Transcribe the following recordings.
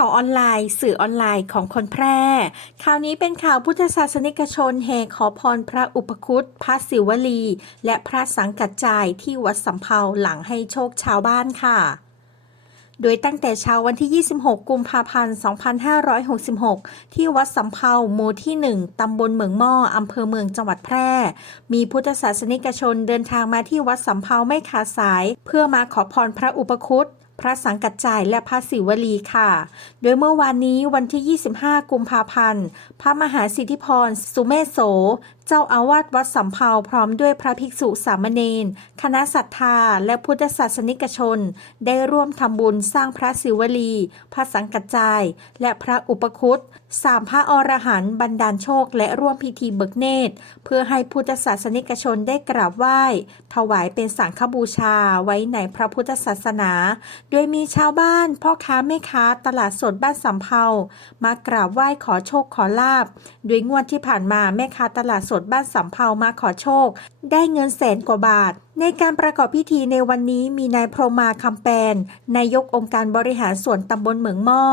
ข่าวออนไลน์ สื่อออนไลน์ของคนแพร่ ข่าวนี้เป็นข่าวพุทธศาสนิกชนแห่ขอพรพระอุปคุตพระศิวลี และพระสังกัจจายที่วัดสำเภาหลังให้โชคชาวบ้านค่ะโดยตั้งแต่เช้าวันที่ 26 กุมภาพันธ์ 2566 ที่วัดสำเภาหมู่ที่ 1 ตำบลเหมืองหม้ออำเภอเมืองจังหวัดแพร่ มีพุทธศาสนิกชนเดินทางมาที่วัดสำเภาไม่ขาดสาย เพื่อมาขอพรพระอุปคุต พระสังกัจจายและพระศิวลีค่ะ โดยเมื่อวานนี้วันที่ 25 กุมภาพันธ์ พระมหาสิทธิพร สุเมโส เจ้าอาวาสวัดสำเภาพร้อมด้วยพระภิกษุสามเณร คณะศรัทธา และพุทธศาสนิกชน ได้ร่วมทำบุญสร้างพระศิวลี พระสังกัจจาย และพระอุปคุตสามพระอรหันต์บันดาลโชค และร่วมพิธีเบิกเนตร เพื่อให้พุทธศาสนิกชนได้กราบไหว้ ถวายเป็นสังฆบูชาไว้ในพระพุทธศาสนาโดยมีชาวบ้าน พ่อค้าแม่ค้าตลาดสดบ้านสำเภามากราบไหว้ขอโชคขอลาบโดยงวดที่ผ่านมาแม่ค้าตลาดสดบ้านสำเภามาขอโชค ได้เงินแสนกว่าบาท ในการประกอบพิธีในวันนี้มีนายพรมาคำแปนนายกองค์การบริหารส่วนตำบลเหมืองหม้อ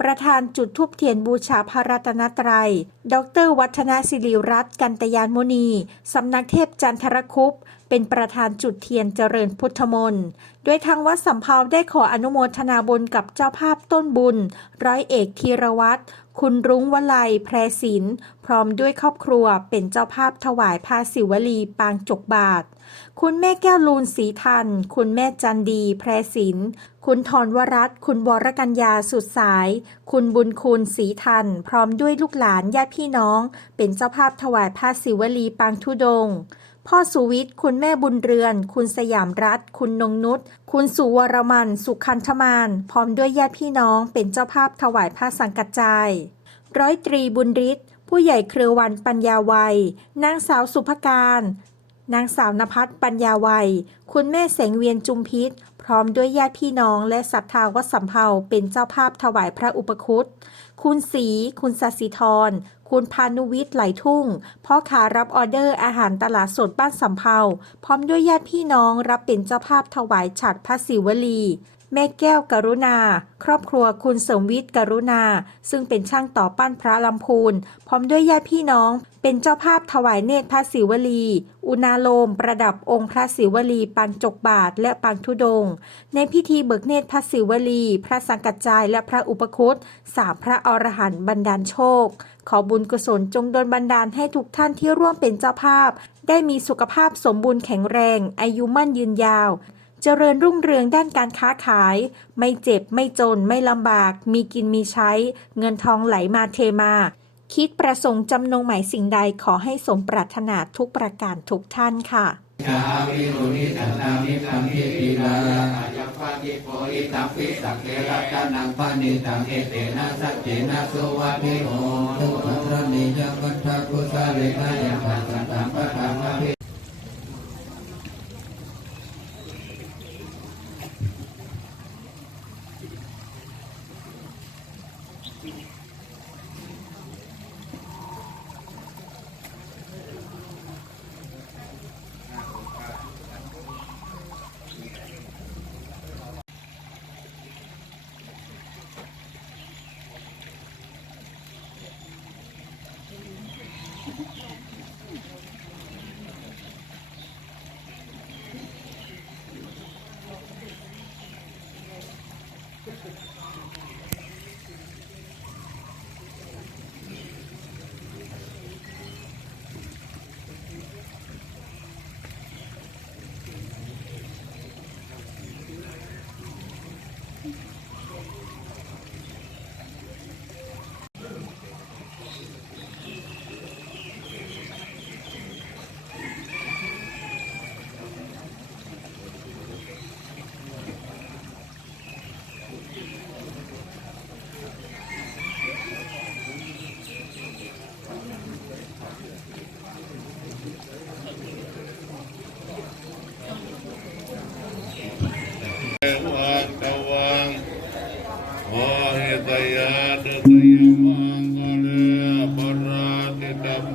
ประธานจุดทูบเทียนบูชาพระรัตนตรัย ดร วัฒนศิริรัตน์กันตยานมุนี สำนักเทพจันทรคุปเป็นประธานจุดเทียนเจริญพุทธมนต์ โดยทางวัดสำเภาได้ขออนุโมทนาบุญกับเจ้าภาพต้นบุญ ร้อยเอกธีรวัตรคุณรุ้งวลัยแพรศิลพร้อมด้วยครอบครัวเป็นเจ้าภาพถวายพระศิวลีปางจกบาท คุณแม่แก้วลูนสีทัน คุณแม่จันดี แพรศิลคุณทรวรัตคุณวรกัญญาสุดสาย คุณบุญคุณสีทัน พร้อมด้วยลูกหลานญาติพี่น้อง เป็นเจ้าภาพถวายพระศิวลีปางทุดง พ่อสุวิทย์ คุณแม่บุญเรือน คุณสยามรัฐ คุณนงนุช คุณสุวรมัน สุขันธมาน พร้อมด้วยญาติพี่น้องเป็นเจ้าภาพถวายพระสังกัจจาย ร้อยตรีบุญฤทธิ์ ผู้ใหญ่เครือวันปัญญาวัย นางสาวสุภการ นางสาวนภัสปัญญาวัย คุณแม่แสงเวียนจุมพิษ พร้อมด้วยญาติพี่น้องและศรัทธาวัดสำเภาเป็นเจ้าภาพถวายพระอุปคุตคุณศรี คุณสัสิธร คุณพานุวิทย์ไหลทุ่ง พ่อค้ารับออเดอร์อาหารตลาดสดบ้านสำเภา พร้อมด้วยญาติพี่น้องรับเป็นเจ้าภาพถวายฉัดพระศิวลี แม่แก้วกรุณา ครอบครัวคุณเสริมวิทย์กรุณา ซึ่งเป็นช่างต่อปั้นพระลำพูน พร้อมด้วยญาติพี่น้อง เป็นเจ้าภาพถวายเนตรพระศิวลี อุณาโลม ประดับองค์พระศิวลีปางจกบาทและปางทุดง ในพิธีเบิกเนตรพระศิวลี พระสังกัจจายและพระอุปคุตสามพระอรหันต์บันดาลโชค ขอบุญกุศลจงดลบันดาลให้ทุกท่านที่ร่วมเป็นเจ้าภาพ ได้มีสุขภาพสมบูรณ์แข็งแรง อายุมั่นยืนยาว เจริญรุ่งเรืองด้านการค้าขาย ไม่เจ็บไม่จนไม่ลำบาก มีกินมีใช้ เงินทองไหลมาเทมา คิดประสงค์จำนงหมายสิ่งใดขอให้สมปรารถนาทุกประการทุกท่านค่ะกาวิรุณิสัตตามิสัมพิปิลายาอายัปปะติโพอิตัมปิสักเทระกานังปานิตังเอเตนะสัจเจนะสุวัติโหตุอัตรนิยวัฏฏกุสาลิกายังปัสสัตตัมปะตังมะ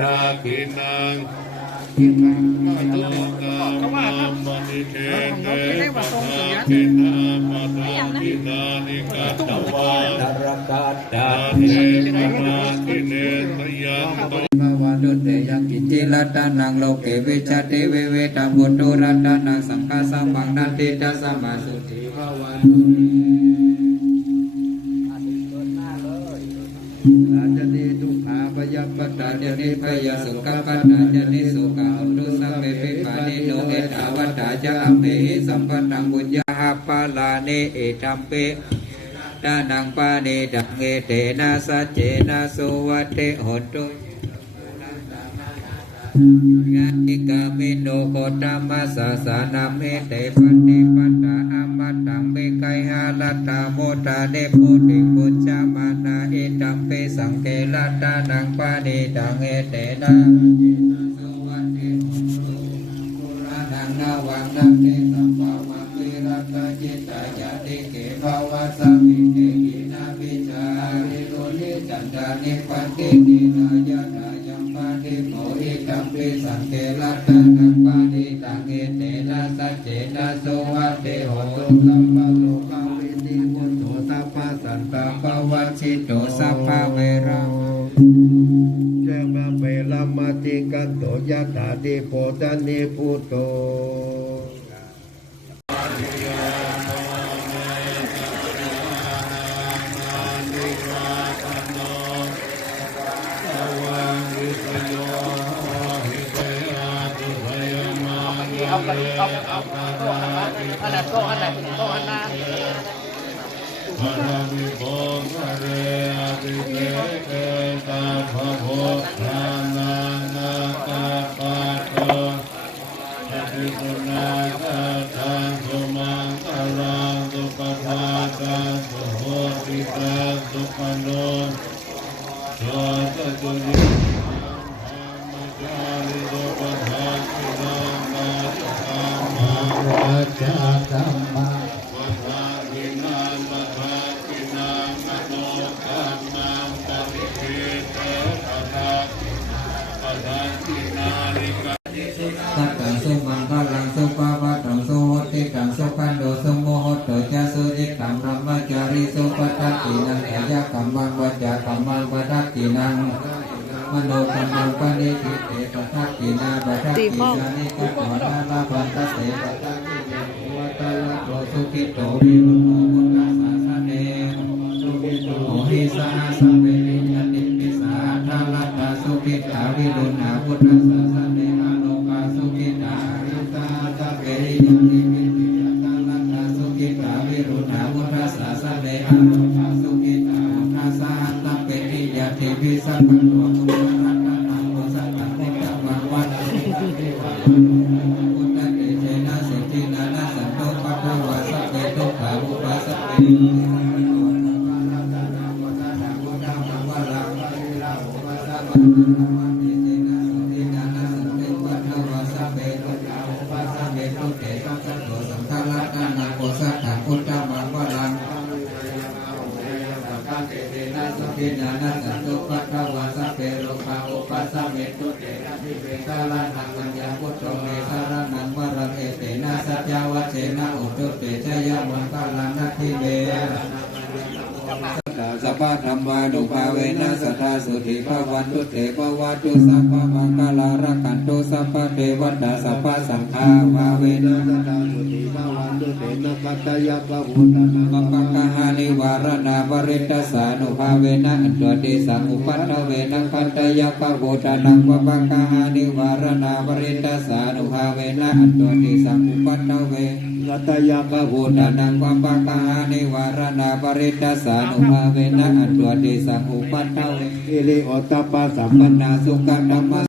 งปัตตากินังมาตุกรรมังมณิเทเตปัตตากินาปัตตากินานิกัตตวาดารกัตตาตาเทนากิเนสยันตภาวะดุเตยังกิจิรัตนังโลเกวิชติเวเวตัมบุตโตรัตนังสังฆาสัมบังนันติตัสสมาสุติภาวะอาจติทุกขา ยปัตตาเดนิพยสุขปัตตาเดนิสุขาอุตุสัมเมปิปานิโนเอตาวัตตาจะอเมหิสัมปันตังบุญญาหปาลาเนเอตัมเปนานังปานิดังเอเตนะสัจเจนะสุวัตเตหนตุ งานิกามิโนโคตมัสสะสานาเมเตปฏิปัตตาอมตังเมไกหาลตาโมตาเนปุติปุจจามานาเอตัมเปสังเกลตานังปานิดังเอเตนะสุวันเตมุตุรานังนาวังนัมเตสัมภาวังวิรัตจิตายาติเกภาวะสัมมิเตกินาวิจาริโรนิจันดานิปันติ ปะวัชิโตสัพพะเวรังเจมาเปลามาติกันโตยะตาติโพตานิพุตโตเอาไปเอาเอาโต๊ะอันนั้นโต๊ะอันนั้นโต๊ะอันนั้น ตาภพธานานาตาปะโตอภิปุนาคาทังสุมังคารังสุปภาตังสุโหติตาสุปโนโสตจุลิจจธัมมา สักกังสุมังคลังสุปาวัตังสุหติกังสุขันโดสุโมหตจะสุจิตังธรรมจาริสุปทัตตินังขยะกัมมังวจจะกัมมังปทัตตินังมโนกัมมังปณิทิเตปทัตตินาปทัตตินานิกัตโตนาปันตเตปทัตติเยวัตตะโตสุขิโตวิโนมุตตาสาสะเนสุขิโตหิสหสัมเวนิยติปิสาทาลัตตาสุขิตาวิรุณาพุทธสา ปิ กาลันังมัญญาพุทโธเมสารนังวรังเอเตนะสัจจวัชเชนะอุตุเตชยะมังคาลังนัตถิเมสั พพะธรรมานุภาเวนะสัทธาสุธิภาวันตุเตภวัตุสัพพะมังคลารักขันตุสัพพะเทวตาสัพพะสังฆาภาเวนะสัทธาสุธิภาวันตุเตนะปัตตยปะหุตนะปปังคหานิวารณาวริตสานุภาเวนะอันตติสังอุปัฏฐเวนะปัตตยปะหุตนะปปังคหานิวารณาวริตสานุภาเวนะอันตติสังอุปัฏฐเวรัตยาปะพุทธนังวัปปะกานิวารณาปริตตสานุภาเวนะอัตวเดสังอุปัฏฐเวอิลิโอตปาสัมปันนาสุขธรรม